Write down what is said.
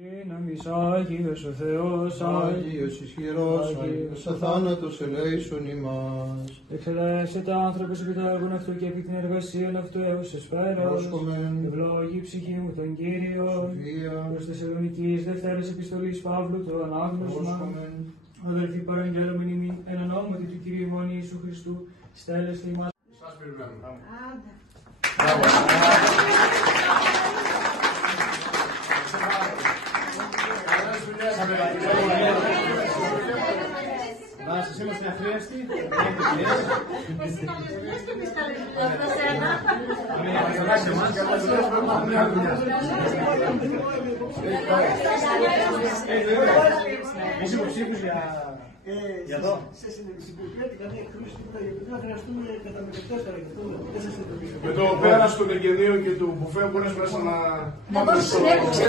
Δύναμης Άγιος ο Θεός, Άγιος ισχυρός, Άγιος αθάνατος ελέησον ημάς. εξελέσσεται άνθρωπος επί τα έργων αυτού και επί την εργασία αυτού έως εσπέρας. Πρόσχομεν. Ευλόγη η ψυχή μου τον Κύριο. Σοφία. Προς Θεσσαλονικής Δευτέρας Επιστολής Παύλου το ανάγνωσμα. Πρόσχομεν. Αδελφοί παραγγέλωμεν ημίν εν ονόματι του Κυρίου ημών Ιησού Χριστού, στέλεστε ημάς. Σας περιμένουμε. Σας είμαστε αχρίαστοι. Εσύ καλεσμένος και εμείς καλεσμένοι από σένα. Είσαι υποψήφιος για εδώ. Σε συμπληκτικά δηλαδή εκκρούσεις που θα χρειαστούμε κατά με 4 και αυτό δεν σας εντοπίζω. Με το πέρας του Δεκενείου και του μπουφέ μπορείς μέσα να... Να δώσεις συνέχεια.